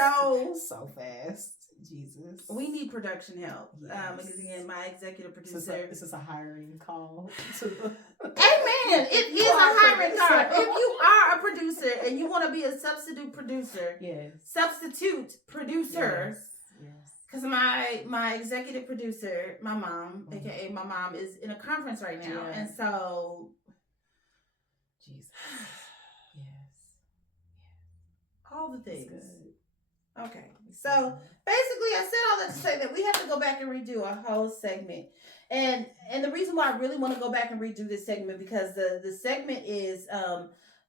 so fast. Jesus, we need production help. Yes. Because again, my executive producer. This is a hiring call. Amen. It is a hiring call. If you are a producer and you want to be a substitute producer, yes, Because my executive producer, my mom, aka my mom, is in a conference right now, and so Jesus, all the things. Okay, so basically, I said all that to say that we have to go back and redo a whole segment, and the reason why I really want to go back and redo this segment because the segment is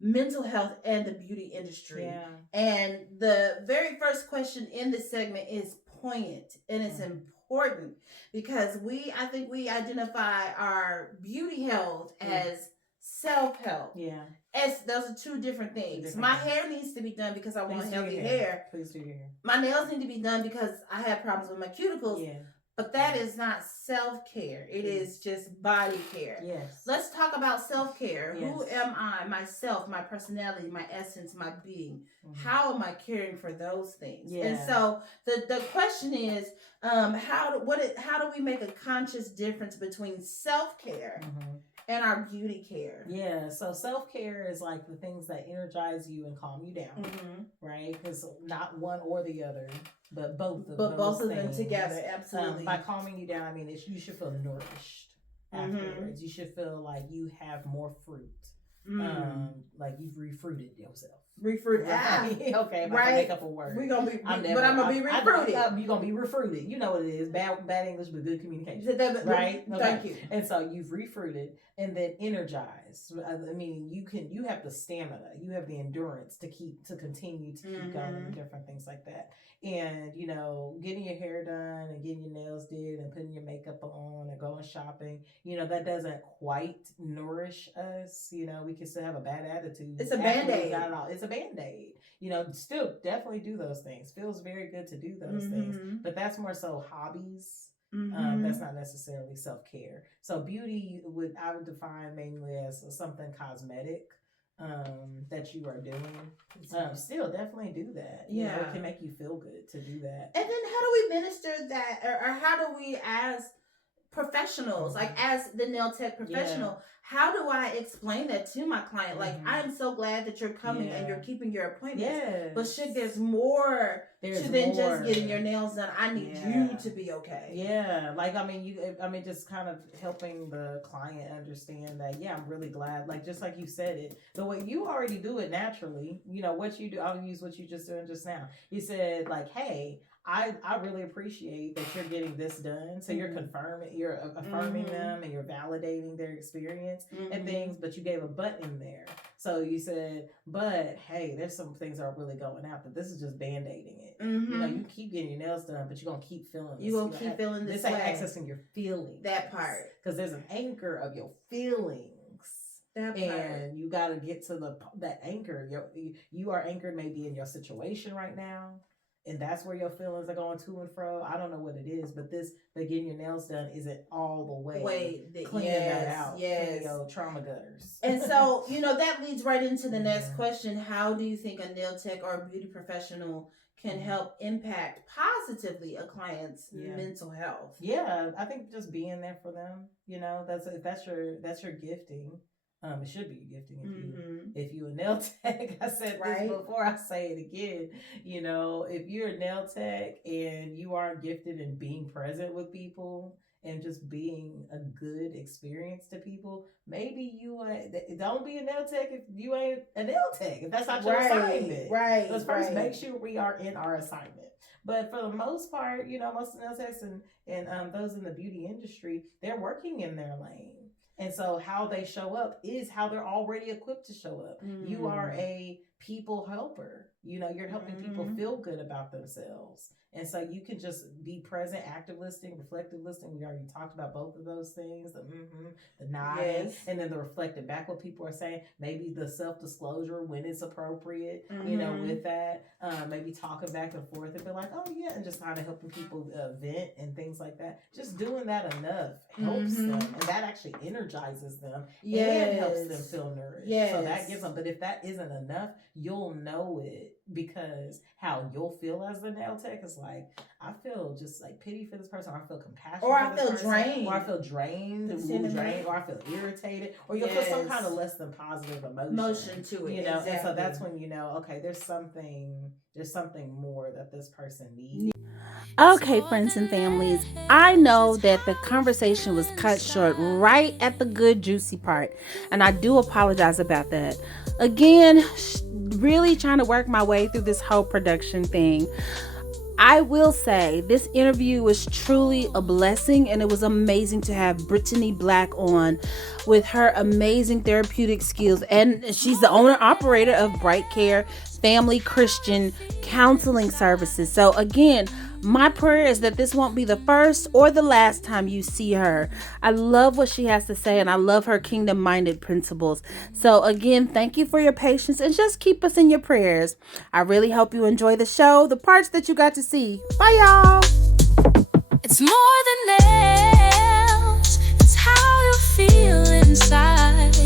mental health and the beauty industry, and the very first question in this segment is poignant and it's important because I think we identify our beauty health as self-help. As those are 2 different things. My hair needs to be done because I want healthy hair. Please do your hair. My nails need to be done because I have problems with my cuticles. But that is not self-care. It is just body care. Let's talk about self-care. Who am I? Myself, my personality, my essence, my being. How am I caring for those things? And so the question is, how do we make a conscious difference between self-care and our beauty care? So self-care is like the things that energize you and calm you down, right? Because not one or the other, but both of them together, absolutely. By calming you down, I mean you should feel nourished afterwards. You should feel like you have more fruit, like you've refruited yourself. Refruited. Okay, right. Make up a word. I'm gonna be refruited. You're gonna be refruited. You know what it is. Bad English, but good communication. Right? Okay. Thank you. And so you've refruited and then energized. I mean, you have the stamina, you have the endurance to continue to keep going and different things like that. And getting your hair done and getting your nails did and putting your makeup on and going shopping, that doesn't quite nourish us. We can still have a bad attitude. It's a Band-Aid. It's a Band-Aid. Still definitely do those things. Feels very good to do those things, but that's more so hobbies. That's not necessarily self-care. So beauty I would define mainly as something cosmetic that you are doing. Still definitely do that. It can make you feel good to do that. And then how do we minister that, or how do we as professionals, like as the nail tech professional, how do I explain that to my client? Like, I'm so glad that you're coming and you're keeping your appointments. But there's more than just getting your nails done. I need you to be okay. Like, just kind of helping the client understand that, I'm really glad. Like, just like you said it, the way you already do it naturally, what you do, I'll use what you just doing just now. You said like, hey, I really appreciate that you're getting this done. So you're affirming them and you're validating their experience and things, but you gave a but in there. So you said, but hey, there's some things that are really going out, but this is just band-aiding it. You keep getting your nails done, but you're going to keep feeling this. You're going to keep feeling this way. This ain't accessing your feelings. That part. Because there's an anchor of your feelings. That part. And you got to get to that anchor. You are anchored maybe in your situation right now. And that's where your feelings are going to and fro. I don't know what it is, but getting your nails done isn't all the way cleaning that out. Cleaning your trauma gutters. And so, that leads right into the next question. How do you think a nail tech or a beauty professional can help impact positively a client's mental health? I think just being there for them, that's your gifting. It should be a gifting Mm-hmm. if you a nail tech. I said Right. this before, I say it again. You know, if you're a nail tech and you aren't gifted in being present with people and just being a good experience to people, maybe you don't be a nail tech if you ain't a nail tech. If that's not your assignment, Right. Let's first make sure we are in our assignment. But for the most part, you know, most of the nail techs and those in the beauty industry, they're working in their lane. And so how they show up is how they're already equipped to show up. You are a people helper. You know, you're helping people feel good about themselves. And so you can just be present, active listening, reflective listening. We already talked about both of those things, the nodding, and then the reflecting back what people are saying. Maybe the self-disclosure when it's appropriate, you know, with that. Maybe talking back and forth and be like, oh yeah, and just kind of helping people vent and things like that. Just doing that enough helps them. And that actually energizes them and helps them feel nourished. So that gives them, but if that isn't enough, you'll know it, because how you'll feel as the nail tech is like, I feel just like pity for this person, or I feel compassion Or for I this feel person, drained. or I feel drained, or I feel irritated, or you'll feel some kind of less than positive emotion to it, you know. exactly. And so that's when you know, okay, there's something more that this person needs. Okay, friends and families, I know that the conversation was cut short right at the good, juicy part, and I do apologize about that. Again, really trying to work my way through this whole production thing. I will say this interview was truly a blessing, and it was amazing to have Brittany Black on with her amazing therapeutic skills. And she's the owner operator of Bright Care Family Christian Counseling Services. So again, my prayer is that this won't be the first or the last time you see her. I love what she has to say, and I love her kingdom-minded principles. So again, thank you for your patience, and just keep us in your prayers. I really hope you enjoy the show, the parts that you got to see. Bye, y'all. It's more than nails, it's how you feel inside.